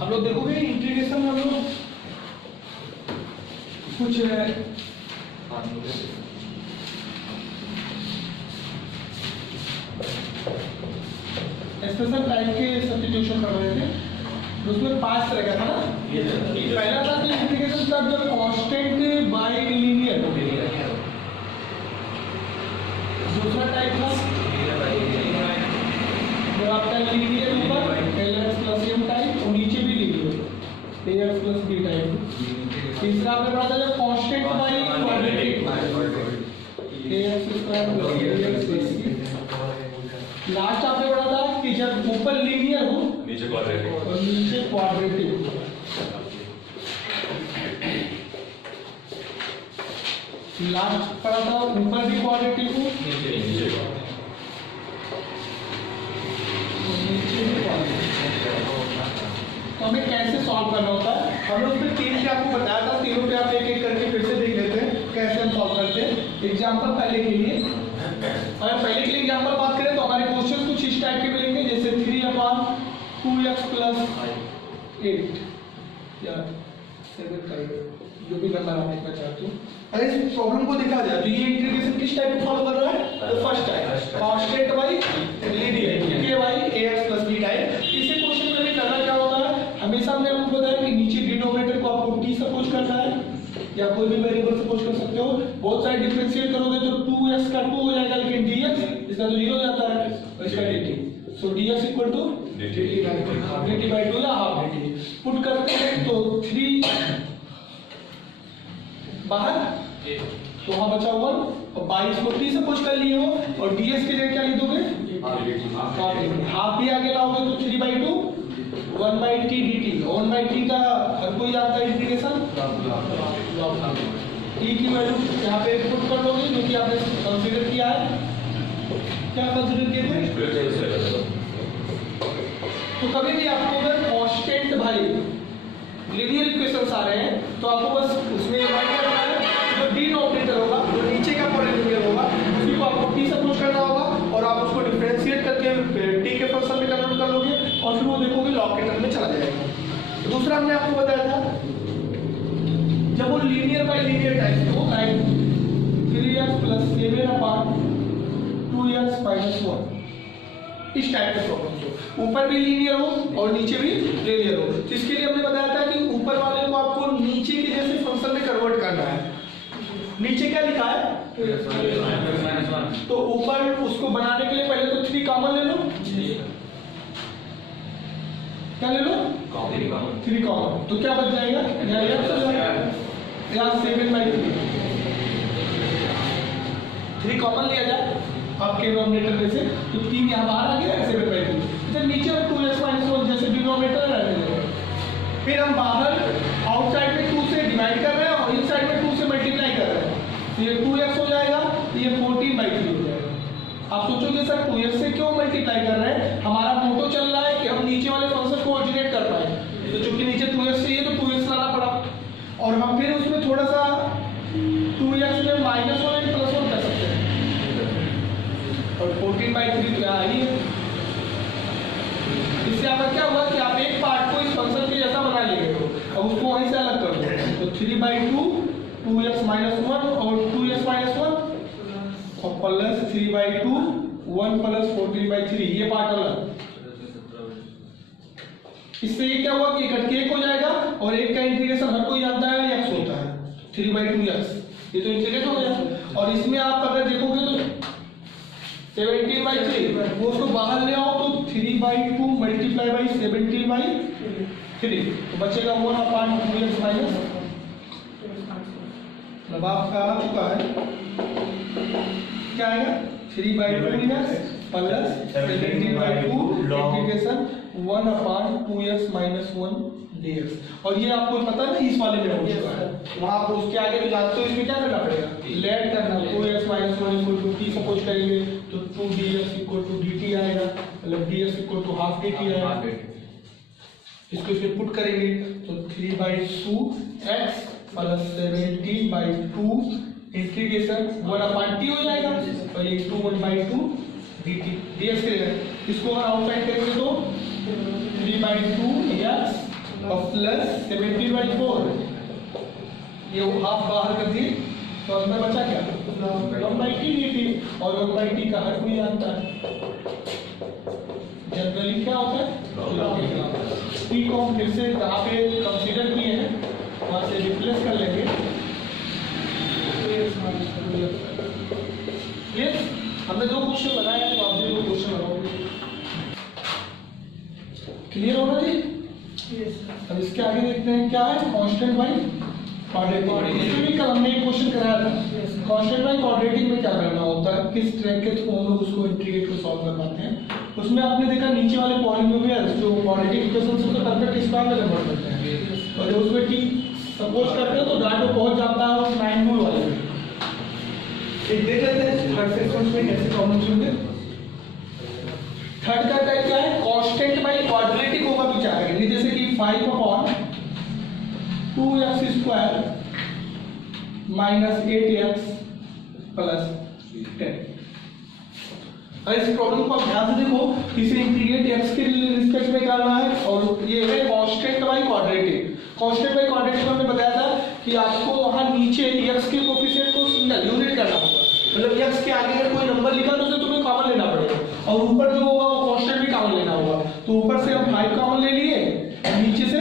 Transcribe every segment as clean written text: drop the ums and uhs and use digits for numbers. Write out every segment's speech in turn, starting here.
हम लोग देखोगे इंटीग्रेशन में हम लोग कुछ स्पेशल टाइप के सब्स्टिट्यूशन कर रहे थे, तो उसमें 5 तरह का था ना। पहला था कि इंटीग्रेशन का जो कांस्टेंट बाय लीनियर, दूसरा टाइप था जो आपका लीनियर ऊपर lx प्लस m टाइप और नीचे भी linear ax plus b type. तीसरा आपने पढ़ा था जो constant by quadratic ax square plus bx plus c। Last आपने पढ़ा था कि जब ऊपर लीनियर हो नीचे क्वाड्रेटिक और नीचे क्वाड्रेटिक। लास्ट पढ़ा था ऊपर भी क्वाड्रेटिक हो नीचे भी क्वाड्रेटिक। तो हमें कैसे सॉल्व करना होता है, हम लोग उसमें 3 पे आपको बताया था, तीनों पे आप एक एक करके फिर से देख लेते हैं कैसे हम सॉल्व करते हैं। एग्जांपल पहले के लिए, अगर पहले के लिए एग्जांपल बात करें तो हमारे क्वेश्चन कुछ इस टाइप के मिलेंगे, जैसे 3/2x प्लस 8 या 7 जो भी नंबर आप लिखना चाहते हो। अगर इस प्रॉब्लम को देखा जाए तो ये इंटीग्रेशन किस टाइप में फॉलो कर रहा है, तो first type constant by linear k by ax plus b type. इसे क्वेश्चन में भी करना क्या होता है, हमेशा हमने आपको बताया कि नीचे डिनोमिनेटर को आपको t सपोज करना है या कोई भी वेरिएबल सपोज कर सकते हो। बहुत सारे डिफरेंशिएट करोगे तो 2x का 2 हो जाएगा, लेकिन dx इसका तो 0 हो जाता है और इसका dt। So dx equal to dt by 2 या हाफ dt। पुट करते हैं तो 3 बाहर तो वहां बचा 1 और 22 को t सपोज कर लिए हो और dx के जगह क्या लिख दोगे हाफ भी आगे लाओगे तो 3/2 1/t dt। 1/t का हर कोई जानता है इंटीग्रेशन t की वैल्यू यहाँ पे पुट कर दोगे जो कि आपने कंसीडर किया है। क्या कंसीडर किए थे, तो कभी भी आपको अगर कांस्टेंट भाई लीनियर इक्वेशंस आ रहे हैं तो आपको बस उसमें ऐड करना है जो डिनोमिनेटर होगा जो नीचे का पॉलिनोमियल होगा उसी को आपको t सपोज करना होगा और आप उसको डिफरेंशिएट करके t के फंक्शन में कन्वर्ट कर लोगे और फिर वो देखोगे लॉग के टर्म में चला जाएगा। दूसरा हमने आपको बताया था जब वो लीनियर बाय लीनियर टाइप के हो, like 3x plus 7/2x minus 1 इस टाइप के प्रॉब्लम हो, ऊपर भी लीनियर हो और नीचे भी लीनियर हो। तो इसके लिए हमने बताया था कि ऊपर वाले को आपको नीचे के जैसे फंक्शन में कन्वर्ट करना है। नीचे क्या लिखा है, तो ऊपर उसको बनाने के लिए पहले तो 3 कॉमन ले लो, क्या ले लो 3 कॉमन, तो क्या बच जाएगा यहाँ 7/3 3 कॉमन लिया जाए आपके डिनोमिनेटर में से तो 3 यहाँ बाहर आ गया 7/3। तो नीचे 2x - 1 जैसे डिनोमिनेटर रहने देंगे, फिर हम बाहर आउटसाइड में 2 से डिवाइड कर रहे हैं और इनसाइड में 2 से मल्टीप्लाई कर रहे हैं, तो ये 2x हो जाएगा, तो ये 14/3 हो जाएगा। आप सोचोगे सर 2x से क्यों मल्टीप्लाई कर रहे हैं, हमारा मोटो चल रहा है कि हम नीचे वाले फंक्शन को ऑर्डिनेट कर पाए, तो चूंकि नीचे 2x चाहिए तो 2x लाना पड़ा और हम फिर उसमें थोड़ा सा 2x में -1 एंड +1 कर सकते हैं और 14/3 तो यहाँ ही है। इससे आपका क्या हुआ कि आप एक पार्ट को इस फंक्शन के जैसा बना लेंगे हो, अब उसको वहीं से अलग कर दो, तो 3/2 2x - 1 और 2x - 1 और प्लस 3/2 1 + 14/3 ये पार्ट अलग। इससे ये क्या हुआ कि इकट्ठे एक हो जाएगा और एक का इंटीग्रेशन हर कोई जानता है x होता है 3/2x, ये तो इंटीग्रेट हो गया। और इसमें आप अगर देखोगे तो 17/3 वो उसको बाहर ले आओ तो 3/2 × 17/3 तो बचेगा 1/2x माइनस, मतलब आपका आ चुका है क्या आएगा 3/2x plus 17/2 integration 1/2x - 1 dx। और ये आपको पता है ना इस वाले में हो चुका है, वहां पर उसके आगे भी जानते हो इसमें क्या करना पड़ेगा, लेट करना 2x - 1 = t सपोज करेंगे तो 2dx = dt आएगा, मतलब dx = हाफ dt आएगा। इसको इसमें पुट करेंगे तो 3/2x प्लस 17/2 इंटीग्रेशन 1/t हो जाएगा और ये 2/2 dt dx के इसको अगर आउटसाइड करेंगे तो 3/2x और प्लस 70/4, ये हाफ बाहर कर दिए तो अंदर बचा क्या 1/t दी थी, और 1/t का हर कोई जानता है जनरली क्या होता है t को हम फिर से जहाँ पे कंसीडर किए हैं वहाँ से रिप्लेस कर लेंगे। ये हमने दो क्वेश्चन बनाए हैं तो आप भी दो क्वेश्चन बनाओगे। क्लियर होना जी? अब इसके आगे देखते हैं क्या है कांस्टेंट बाई क्वाड्रेटिक। इसमें भी कल हमने एक क्वेश्चन कराया था कांस्टेंट बाई क्वाड्रेटिक में क्या करना होता है, किस तरह के थ्रू हम लोग उसको इंटीग्रेट को सॉल्व कर पाते हैं। उसमें आपने देखा नीचे वाले पॉलिनोमियल्स जो क्वाड्रेटिक इक्वेशन से तो परफेक्ट स्क्वायर में कन्वर्ट करते हैं, और जब उसमें t सपोज करते हैं तो डायरेक्ट पहुंच जाता है उस 9 रूल वाले में। एक देख लेते हैं थर्ड सेक्शन में कैसे प्रॉब्लम्स होंगे। थर्ड का टाइप क्या है कांस्टेंट बाई क्वाड्रेटिक होगा तो क्या करेंगे, जैसे कि 5/2x² - 8x + 10। इस प्रॉब्लम को आप ध्यान से देखो, इसे इंटीग्रेट x के रिस्पेक्ट में करना है, और ये है constant by quadratic. Constant by quadratic हमने बताया था कि आपको वहां नीचे x के कोएफिशिएंट को सिंगल यूनिट करना होगा, मतलब x के आगे अगर कोई नंबर लिखा तो उसे तुम्हें कॉमन लेना पड़ेगा, और ऊपर जो होगा वो कांस्टेंट भी कॉमन लेना होगा। तो ऊपर से हम 5 कॉमन ले लिए और नीचे से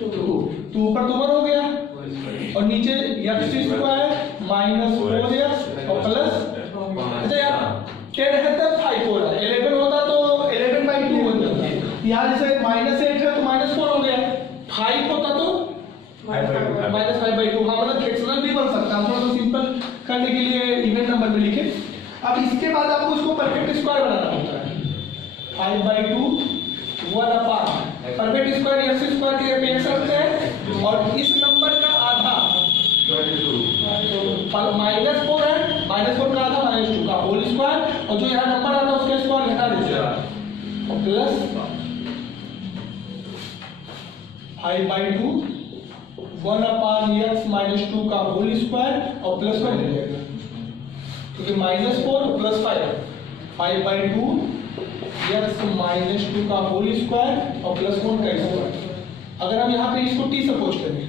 2, तो ऊपर 2 हो गया और नीचे x² - 4x और प्लस, अच्छा यार 10 है तब 5 हो रहा है, 11 होता तो 11/2 हो जाता। यहाँ जैसे -8 है तो -4 हो गया, 5 होता तो -5/2। हाँ मतलब फ्रैक्शनल भी बन सकता है, थोड़ा सा सिंपल करने के लिए इवन नंबर में लिखे। अब इसके बाद आपको उसको परफेक्ट स्क्वायर बनाना होता है। 5/2 1/, परफेक्ट स्क्वायर x² के पेंस रखते हैं, और इस नंबर का आधा -4 है, -4 का आधा -2 का होल स्क्वायर, और जो यहाँ नंबर आता है उसका स्क्वायर घटा दीजिए, और प्लस 5/2 1/x - 2 का होल स्क्वायर और प्लस 1 हो जाएगा, क्योंकि -4 + 5/2 x - 2 का होल स्क्वायर और प्लस 1 का स्क्वायर। अगर हम यहाँ पे इसको t सपोज करें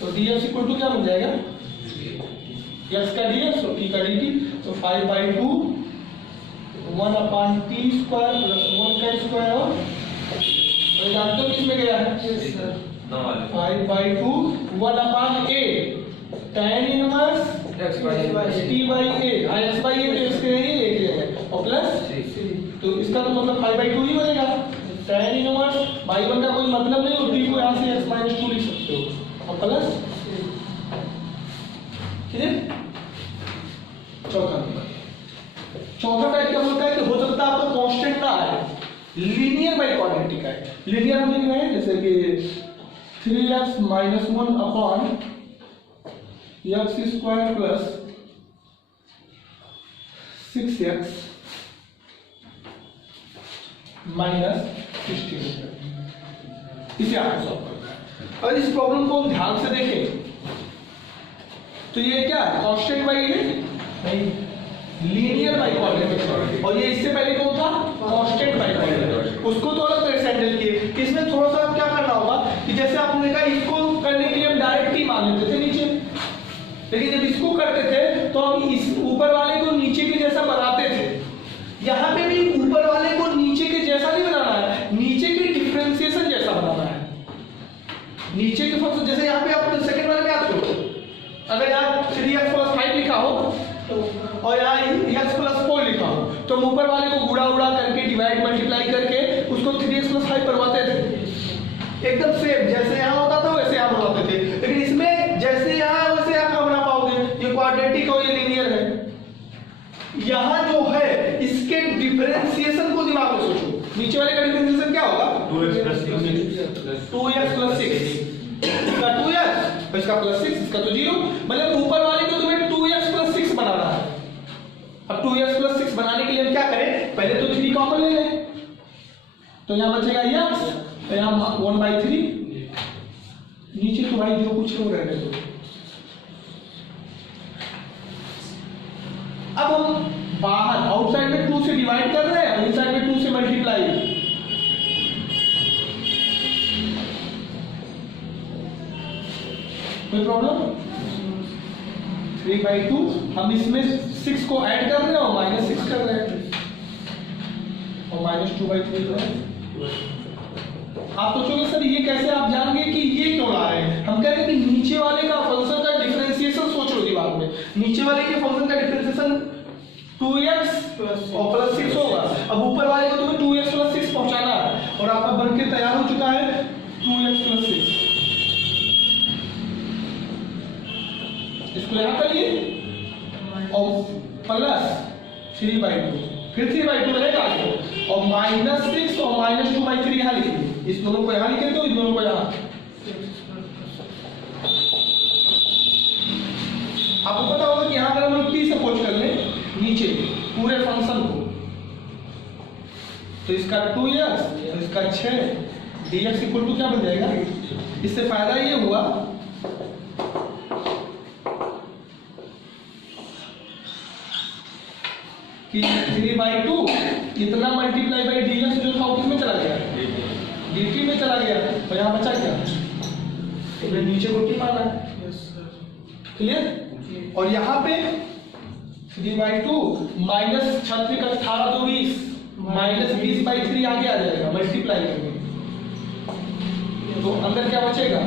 तो dx = क्या बन जाएगा x का dx और t का dt, तो 5/2 1/t² + 1 का स्क्वायर, और जानते हो किसमें गया है 5/2 1/a tan inverse t/a, x/a तो इसके ये है, और प्लस, तो इसका तो मतलब 5/2 ही बनेगा। tan इनवर्स y1 का कोई मतलब नहीं, और t को यहाँ से x - 2 लिख सकते हो, और प्लस, ठीक है। चौथा टाइप क्या बोलता है कि हो सकता है आपको कांस्टेंट ना आए, लीनियर बाई क्वाड्रेटिक है। लीनियर हम लिख रहे हैं जैसे कि 3x - 1/x² + 6x - 16। इसे आप सॉल्व करना है। और इस प्रॉब्लम को हम ध्यान से देखें तो ये क्या है constant by linear by quadratic, और ये इससे पहले कौन था कांस्टेंट बाई क्वाड्रेटिक, उसको तो अलग तरह से हैंडल किए। इसमें थोड़ा सा क्या करना होगा कि जैसे आपने देखा इसको करने के लिए हम डायरेक्ट ही मान लेते थे नीचे, लेकिन जब इसको करते थे तो हम इस ऊपर वाले को नीचे के जैसा बनाते थे। यहाँ पे भी ऊपर वाले को नीचे के जैसा नहीं बनाना है, नीचे के डिफरेंशिएशन जैसा बनाना है। नीचे के फंक्शन जैसे यहाँ पे आप सेकंड वाले में याद करो, अगर यहाँ 3x + 5 लिखा हो और यहाँ x + 4 लिखा हो, तो हम ऊपर वाले को गुणा करके डिवाइड मल्टीप्लाई करके उसको 3x + 5 बनवाते थे, एकदम सेम जैसे यहाँ होता था वैसे यहाँ बनवाते थे। लेकिन इसमें जैसे यहाँ है वैसे यहाँ कहाँ बना पाओगे, ये क्वाड्रेटिक और ये लीनियर है। यहाँ जो है इसके डिफरेंशिएशन को दिमाग में सोचो, नीचे वाले का डिफरेंशिएशन क्या होगा 2x + 6, इसका 2x इसका +6, इसका तो 0, मतलब ऊपर वाले को तुम्हें 2x + 6 बनाना है। अब 2x + 6 बनाने के लिए हम क्या करें, पहले तो 3 कॉमन ले लें, तो यहाँ बचेगा x, तो यहाँ 1/3, नीचे तो भाई जो कुछ हो रहने दो। अब हम बाहर आउटसाइड में 2 से डिवाइड कर रहे हैं, इनसाइड में 2 से मल्टीप्लाई, कोई प्रॉब्लम? 3/2 हम इसमें 6 को ऐड कर रहे हैं और -6 कर रहे हैं और -2/3 कर रहे हैं। आप सोचोगे सर ये कैसे आप जान गए कि ये क्यों ला रहे हैं? हम कह रहे हैं कि नीचे वाले का फंक्शन का डिफरेंशिएशन सोच लो दिमाग में। नीचे वाले के फंक्शन का डिफरेंशिएशन 2x और प्लस 6 होगा। अब ऊपर वाले को तुम्हें 2x + 6 पहुंचाना है और आपका बनके तैयार हो चुका है 2x + 6। इसको यहां करिए और प्लस 3/2 फिर 3/2 रहेगा आगे और -6 और -2/3 यहां लिखिए। इस दोनों को यहां लिखे तो इस दोनों को यहां। आपको पता होगा कि यहां अगर हम t सपोज कर लें नीचे पूरे फंक्शन को तो इसका 2x तो इसका 6 dx = क्या बन जाएगा? इससे फायदा ये हुआ कि 3/2 इतना मल्टीप्लाई बाई dx जो था उसमें चला गया dt में चला गया और यहाँ बचा क्या? तो नीचे को t माना है। क्लियर? और यहाँ पे 3/2 -36 का 18 2 20 -20/3 आगे आ जाएगा मल्टीप्लाई करके। तो अंदर क्या बचेगा?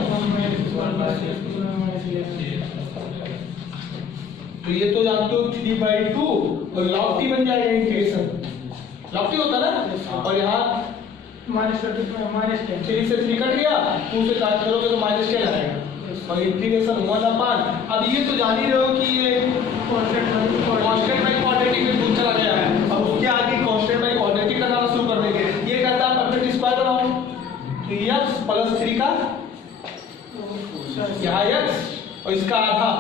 तो ये तो जानते हो 3/2 और log t बन जाएगा इंटीग्रेशन। log t होता ना और यहाँ -3 से 3 कट गया 2 से काट करोगे तो -10 आएगा और इंटीग्रेशन 1/। अब ये तो जान ही रहे हो कि ये कांस्टेंट बाई क्वाड्रेटिक में दूर चला गया है। अब उसके आगे कांस्टेंट बाई क्वाड्रेटिक करना शुरू कर देंगे। ये कहता है परफेक्ट स्क्वायर बनाओ तो x + 3 का यहाँ x और इसका आधा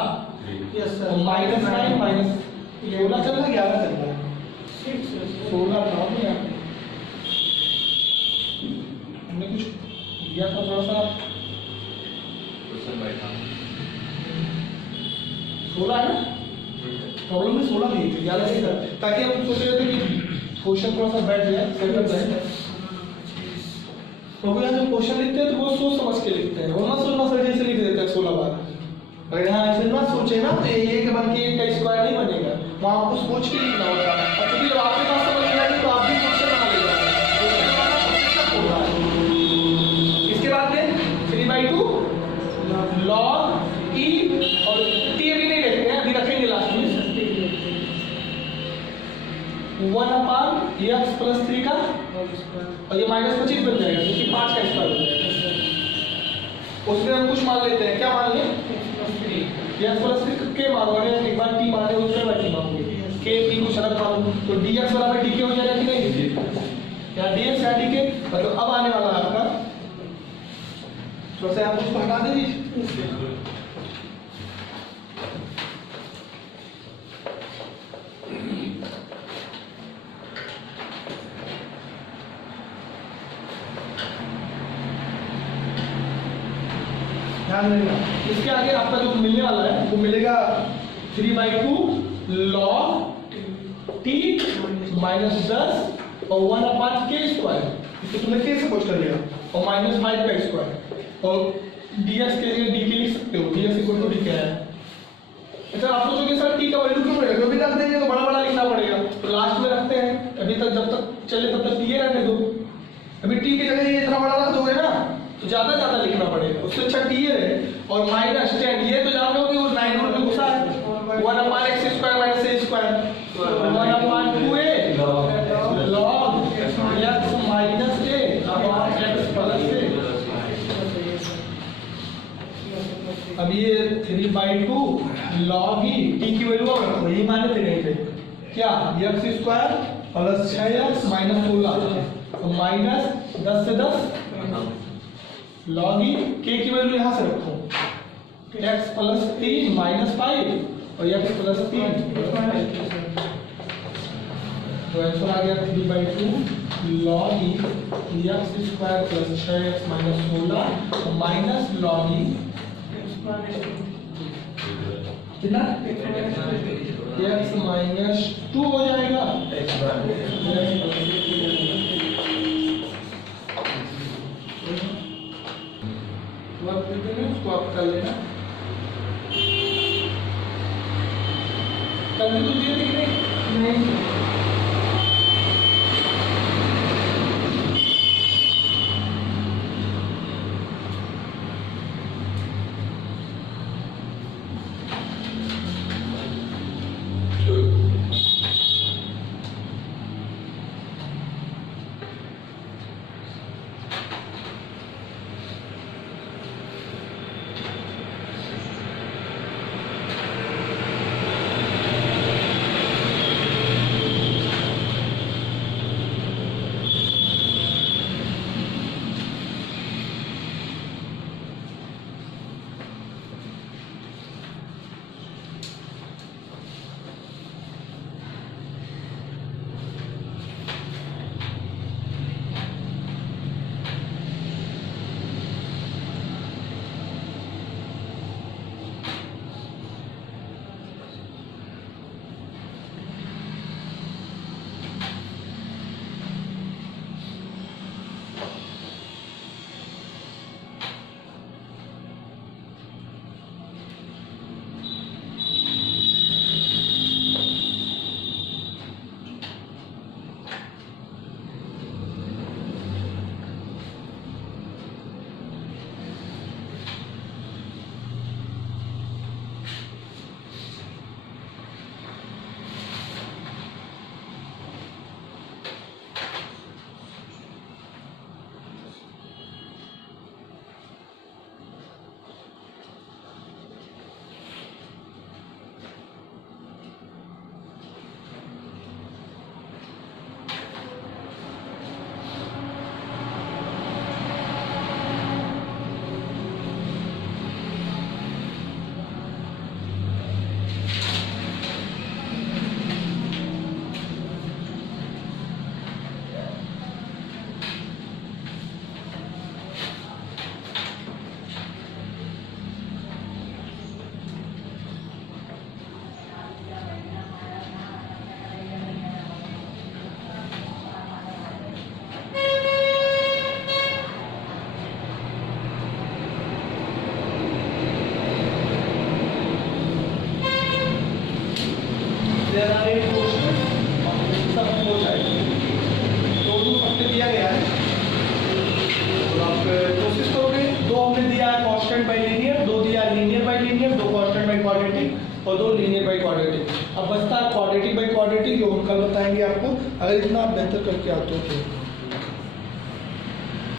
तो -9 16 चल रहा 11 चल रहा है 16 था हमने कुछ दिया था थोड़ा सा 16 है ना प्रॉब्लम में 16 नहीं थी 11 से कर ताकि हम सोच रहे थे कि क्वेश्चन थोड़ा सा बैठ जाए सेटल जाए। तो यहाँ जब क्वेश्चन लिखते हैं तो वो सोच समझ के लिखते हैं वो ना सोचना सर जैसे लिख देते हैं 16 बार। अगर यहाँ ऐसे ना सोचे ना तो ये के बन के एक का स्क्वायर नहीं बनेगा वहाँ आपको सोच के लिखना होता है। और क्योंकि जब आपके पास समझ में आएगी तो आप भी क्वेश्चन बना लेगा। इसके बाद में 3/2 log e और t अभी नहीं रखते हैं अभी रखेंगे लास्ट में 1/x + 3 का और ये -25 बन जाएगा क्योंकि 5 का स्क्वायर बन जाएगा। उसमें हम कुछ मान लेते हैं क्या मान लें x + 3 के मानोगे एक बार t माने उसके बाद t मानोगे k p को शरत मानो तो dx बराबर dk हो जाएगा कि नहीं? क्या dx या dk मतलब अब आने वाला है आपका थोड़ा सा आप उसको हटा दे दीजिए। ध्यान देना इसके आगे आपका जो मिलने वाला है वो मिलेगा 3/2 log t -10 और 1/k²। इसको तुमने k से पोस्ट कर लिया और -5 का स्क्वायर और dx के लिए dt लिख सकते हो dx = dk है। अच्छा आप सोचोगे सर t का वैल्यू क्यों रहेगा कभी रख देंगे तो बड़ा बड़ा लिखना पड़ेगा तो लास्ट में रखते हैं अभी तक जब तक चले तब तक ये रहने दो। अभी t की जगह ये इतना बड़ा रख दोगे ना तो ज्यादा लिखना पड़ेगा उससे अच्छा t है और -10 ये तो जान लो कि वो 9 रूट में घुसा है 1/x² - a² 1/2a log x -10 अब ये 3/2 log e t की वैल्यू और रखो यही माने थे कहीं पे क्या x² + 6x - 16 तो -10 से 10 log e k की वैल्यू यहां से रखो x + 3 - 5 और x + 3 तो आंसर आ गया 3/2 log e x² + 6x - 16 minus log e कितना x - 2 हो जाएगा तो आप कर लेना में दिया गया है, तो आप कोशिश करोगे। 2 हमने दिया है कांस्टेंट बाई लीनियर, 2 दिया है linear by linear, 2 constant by quadratic और 2 लीनियर बाई क्वाड्रेटिक। अब बचता है क्वाड्रेटिक बाई क्वाड्रेटिक, जो हम कल बताएंगे आपको, अगर इतना आप बेहतर करके आते हो तो।